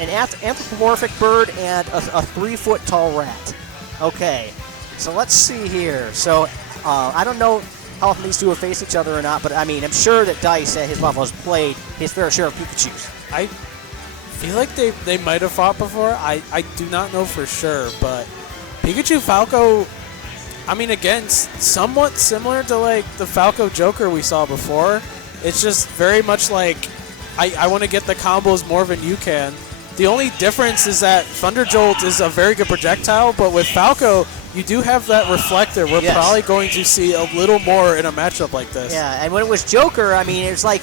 an anthropomorphic bird and a 3-foot tall rat. Okay, so let's see here. So I don't know how often these two have faced each other or not, but I mean, I'm sure that Dice at his level has played his fair share of Pikachus. I feel like they might have fought before. I do not know for sure, but Pikachu Falco, I mean, again, somewhat similar to like the Falco Joker we saw before. It's just very much like I want to get the combos more than you can. The only difference is that Thunder Jolt is a very good projectile, but with Falco, you do have that reflector. We're probably going to see a little more in a matchup like this. Yeah, and when it was Joker, I mean, it's like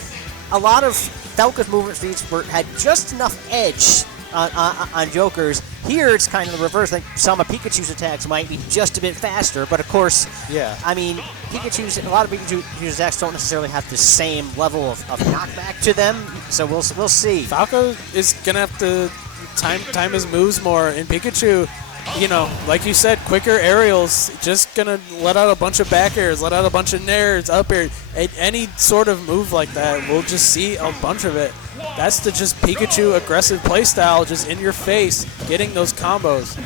a lot of Falco's movement speeds had just enough edge on Joker's. Here, it's kind of the reverse. Like some of Pikachu's attacks might be just a bit faster, but of course, I mean, a lot of Pikachu's attacks don't necessarily have the same level of knockback to them. So we'll see. Falco is gonna have to time his moves more, and Pikachu, you know, like you said, quicker aerials, just gonna let out a bunch of back airs, let out a bunch of nairs, up air, any sort of move like that. We'll just see a bunch of it. That's the just Pikachu aggressive playstyle, just in your face, getting those combos.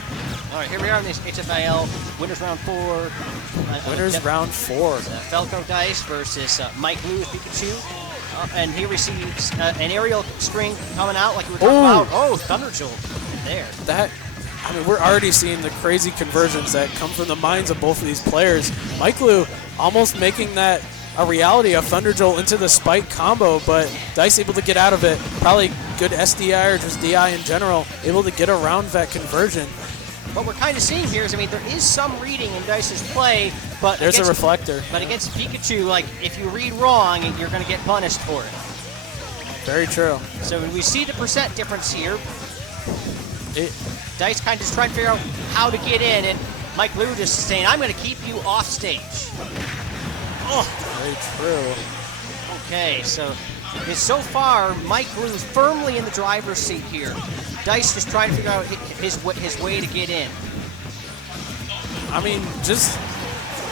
All right, here we are in this HFIL winners round 4. Winners round 4. Falco Dice versus MikeLew Pikachu. And here we see an aerial string coming out like we were talking about. Oh, Thunder Jolt there. I mean, we're already seeing the crazy conversions that come from the minds of both of these players. MikeLew almost making that a reality of Thunder Jolt into the spike combo, but Dice able to get out of it. Probably good SDI or just DI in general, able to get around that conversion. What we're kind of seeing here is, I mean, there is some reading in Dice's play, but there's a reflector. But against Pikachu, like, if you read wrong, you're going to get punished for it. Very true. So we see the percent difference here. Dice kind of just trying to figure out how to get in, and MikeLew just saying, I'm going to keep you off stage. Oh. Very true. Okay, so far, MikeLew is firmly in the driver's seat here. Dice just trying to figure out his way to get in. I mean, just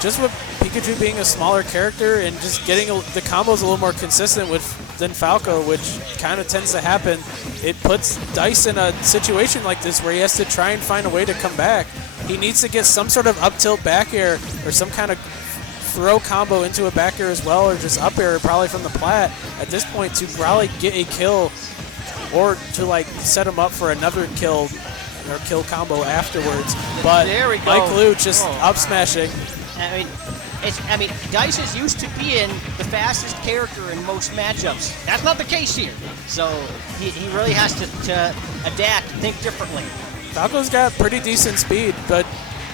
with Pikachu being a smaller character and just getting the combos a little more consistent than Falco, which kind of tends to happen, it puts Dice in a situation like this where he has to try and find a way to come back. He needs to get some sort of up tilt back air or some kind of throw combo into a back air as well, or just up air probably from the plat at this point to probably get a kill or to like set him up for another kill or kill combo afterwards. But there we go. MikeLew just up smashing. I mean, Dice is used to being the fastest character in most matchups. That's not the case here. So he really has to adapt and think differently. Falco's got pretty decent speed, but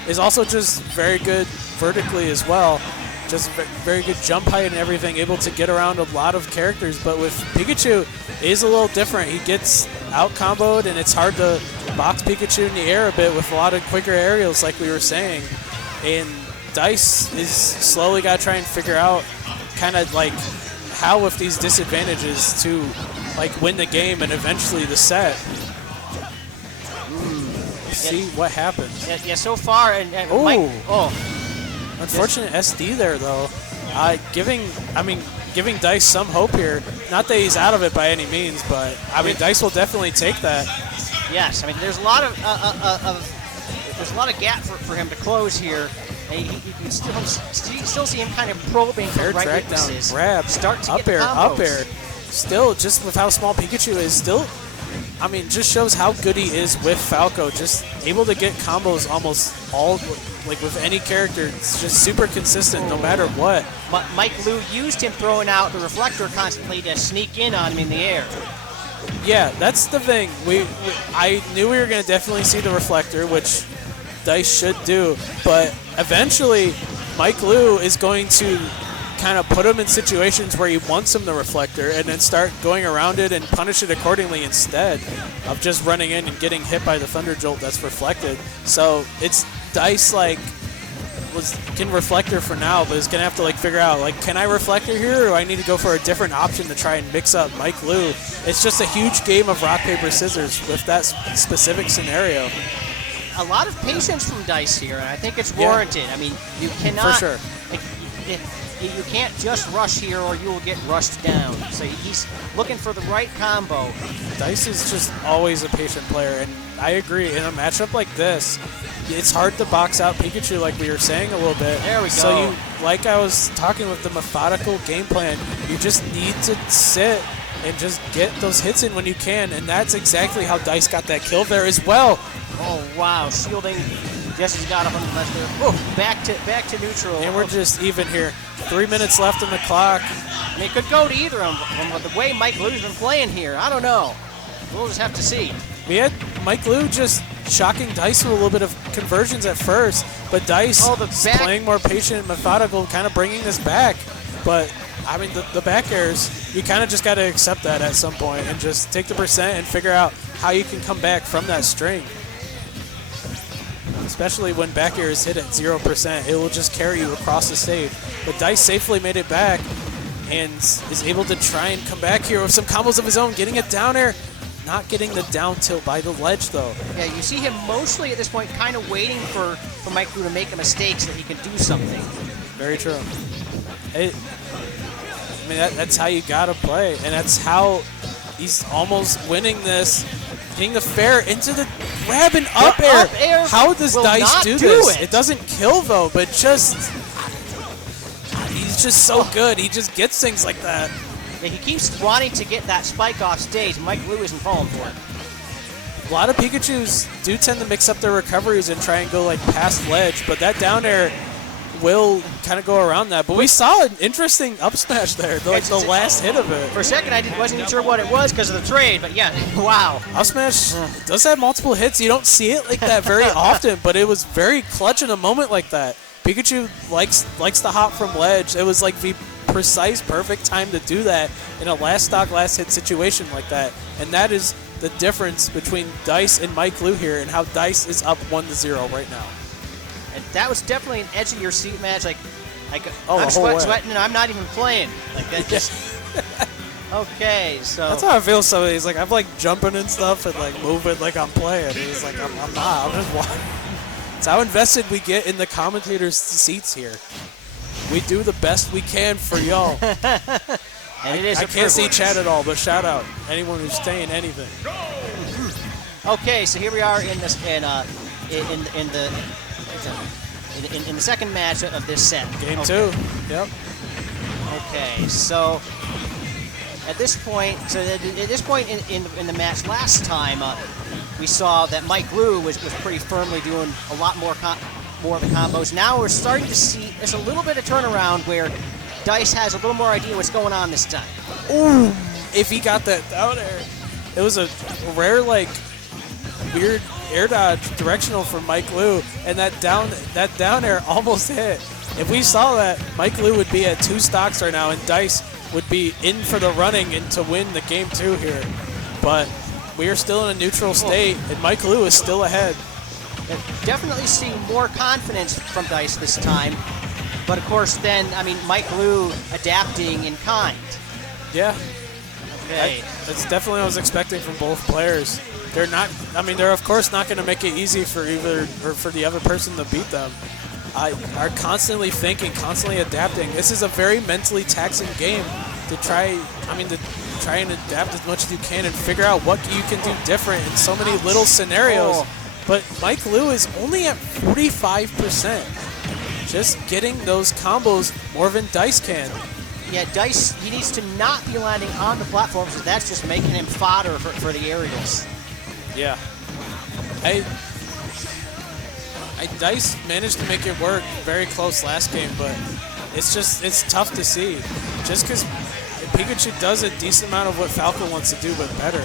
is also just very good vertically as well. Just very good jump height and everything, able to get around a lot of characters. But with Pikachu, it is a little different. He gets out-comboed, and it's hard to box Pikachu in the air a bit with a lot of quicker aerials like we were saying. And Dice is slowly got to try and figure out kind of like how with these disadvantages to like win the game and eventually the set. See what happens. Yeah, so far, and Mike, unfortunate SD there though. Giving Dice some hope here. Not that he's out of it by any means, but I mean Dice will definitely take that. Yes, I mean there's a lot of gap for him to close here. You can still see him kind of probing for right track down, weaknesses. grab, start to up get air, combos. up air. Still, just with how small Pikachu is, I mean, just shows how good he is with Falco. Just able to get combos almost all, like with any character. It's just super consistent no matter what. MikeLew used him throwing out the reflector constantly to sneak in on him in the air. Yeah, that's the thing. I knew we were going to definitely see the reflector, which Dice should do. But eventually, MikeLew is going to kind of put him in situations where he wants him the reflector and then start going around it and punish it accordingly instead of just running in and getting hit by the Thunder Jolt that's reflected. So it's Dice can reflector for now, but is going to have to like figure out like, can I reflector here or do I need to go for a different option to try and mix up MikeLew? It's just a huge game of rock, paper, scissors with that specific scenario. A lot of patience from Dice here, and I think it's warranted. I mean, you cannot. For sure. Like, you can't just rush here or you will get rushed down. So he's looking for the right combo. Dice is just always a patient player, and I agree. In a matchup like this, it's hard to box out Pikachu like we were saying a little bit. There we go. So like I was talking with the methodical game plan, you just need to sit and just get those hits in when you can, and that's exactly how Dice got that kill there as well. Oh, wow. Shielding. Jesse's got him on the left there. Oh, back to neutral. And we're just even here. 3 minutes left on the clock. And it could go to either of them, but the way MikeLew's been playing here, I don't know. We'll just have to see. We had MikeLew just shocking Dice with a little bit of conversions at first, but Dice is playing more patient and methodical, kind of bringing this back. But, I mean, the back airs, you kind of just got to accept that at some point and just take the percent and figure out how you can come back from that string. Especially when back air is hit at 0%, it will just carry you across the stage. But Dice safely made it back and is able to try and come back here with some combos of his own, getting it down air. Not getting the down tilt by the ledge, though. Yeah, you see him mostly at this point kind of waiting for MikeLew to make a mistake so that he can do something. Very true. I mean, that's how you got to play, and that's how he's almost winning this. Getting the fair into the grab and up air. How does Dice do this? It doesn't kill, though, but just... He's just so good. He just gets things like that. Yeah, he keeps wanting to get that spike off stage. MikeLew isn't falling for it. A lot of Pikachus do tend to mix up their recoveries and try and go like past ledge, but that down air will kind of go around that. But we saw an interesting up smash there, the last hit of it. For a second, I wasn't even sure what it was because of the trade, but yeah, wow. Up smash does have multiple hits. You don't see it like that very often, but it was very clutch in a moment like that. Pikachu likes to hop from ledge. It was like the precise, perfect time to do that in a last stock, last hit situation like that. And that is the difference between Dice and MikeLew here, and how Dice is up 1-0 right now. And that was definitely an edge of your seat match. Like I'm sweating and I'm not even playing. Like that just. Okay, so. That's how I feel. So he's like, I'm like jumping and stuff and like moving like I'm playing. He's like, I'm not. I'm just watching. It's how invested we get in the commentators' seats here. We do the best we can for y'all. And it is I can't see chat at all, but shout out anyone who's saying anything. Okay, so here we are in this in the second match of this set. Game 2. Yep. Okay, so at this point, in the match last time, we saw that MikeLew was pretty firmly doing a lot more of the combos. Now we're starting to see there's a little bit of turnaround where Dice has a little more idea what's going on this time. Ooh, if he got that down air. It was a rare, like, weird air dodge directional from MikeLew, and that down air almost hit. If we saw that, MikeLew would be at 2 stocks right now, and Dice would be in for the running and to win the game 2 here. But we are still in a neutral state, and MikeLew is still ahead. Definitely seeing more confidence from Dice this time. But, of course, then, I mean, MikeLew adapting in kind. Yeah. Okay. That's definitely what I was expecting from both players. They're not, I mean, they're, of course, not going to make it easy for either or for the other person to beat them. Are constantly thinking, constantly adapting. This is a very mentally taxing game to try and adapt as much as you can and figure out what you can do different in so many little scenarios. Oh. But MikeLew is only at 45%. Just getting those combos more than Dice can. Yeah, Dice, he needs to not be landing on the platform, so that's just making him fodder for the aerials. Yeah. Dice managed to make it work very close last game, but it's tough to see. Just because Pikachu does a decent amount of what Falco wants to do, but better.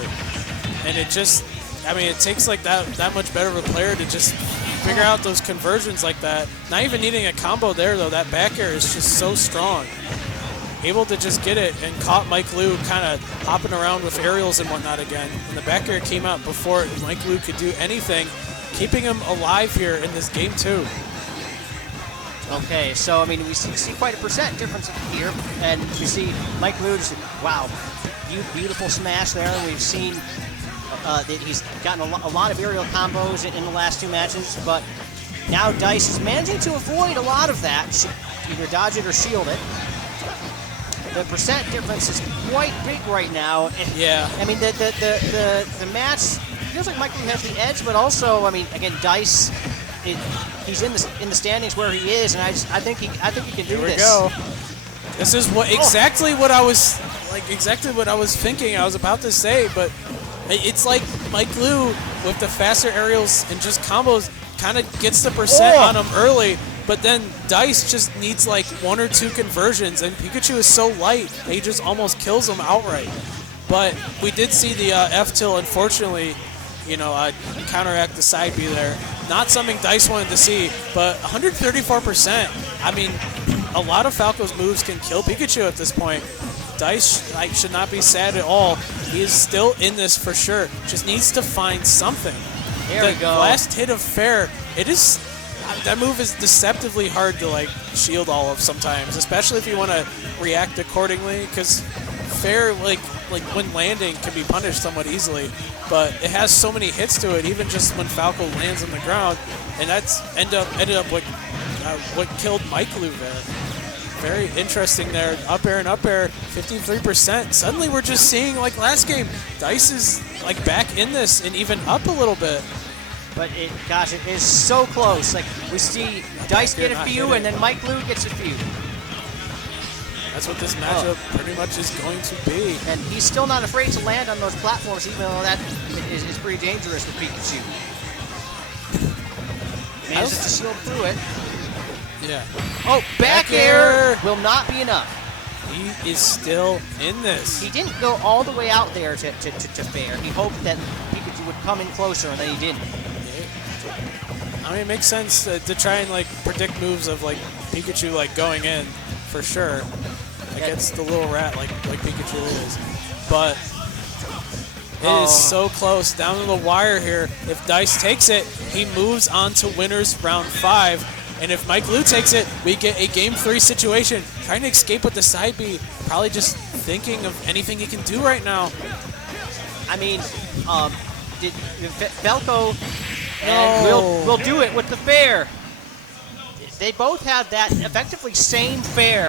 And it just, I mean, it takes like that much better of a player to just figure out those conversions like that. Not even needing a combo there, though. That back air is just so strong. Able to just get it, and caught MikeLew kind of hopping around with aerials and whatnot again. And the back air came out before MikeLew could do anything, keeping him alive here in this game 2. Okay, so, I mean, we see quite a percent difference here, and we see MikeLew just, wow, beautiful smash there. We've seen that he's gotten a lot of aerial combos in the last 2 matches, but now Dice is managing to avoid a lot of that, either dodge it or shield it. the percent difference is quite big right now. And, Yeah. I mean, the match feels like MikeLew has the edge, but also, I mean, again, Dice, he's in the standings where he is, and I think he can do this. Here we go. This is exactly what I was thinking. I was about to say, but it's like MikeLew with the faster aerials and just combos kind of gets the percent on him early, but then Dice just needs like 1 or 2 conversions, and Pikachu is so light, he just almost kills him outright. But we did see the F-tilt, unfortunately, counteract the side B there. Not something Dice wanted to see, but 134%. I mean, a lot of Falco's moves can kill Pikachu at this point. Dice should not be sad at all. He is still in this for sure. Just needs to find something. There we go. Last hit of Fair, that move is deceptively hard to shield all of sometimes, especially if you want to react accordingly, because Fair when landing can be punished somewhat easily, but it has so many hits to it, even just when Falco lands on the ground, and that's ended up what killed MikeLew there. Very interesting there. Up air and up air, 53%. Suddenly we're just seeing, like last game, Dice is back in this and even up a little bit. But it is so close. We see Dice get a few, and then MikeLew gets a few. That's what this matchup pretty much is going to be. And he's still not afraid to land on those platforms, even though that is pretty dangerous with Pikachu. Manages to shield through it. Yeah. Oh, back air will not be enough. He is still in this. He didn't go all the way out there to Fair. He hoped that Pikachu would come in closer, and then he didn't. I mean, it makes sense to try and predict moves of Pikachu going in for sure against the little rat like Pikachu is. But it is so close down to the wire here. If Dice takes it, he moves on to winners round 5. And if MikeLew takes it, we get a Game 3 situation. Trying to escape with the side B, probably just thinking of anything he can do right now. I mean, Falco and will do it with the Fair. They both have that effectively same Fair.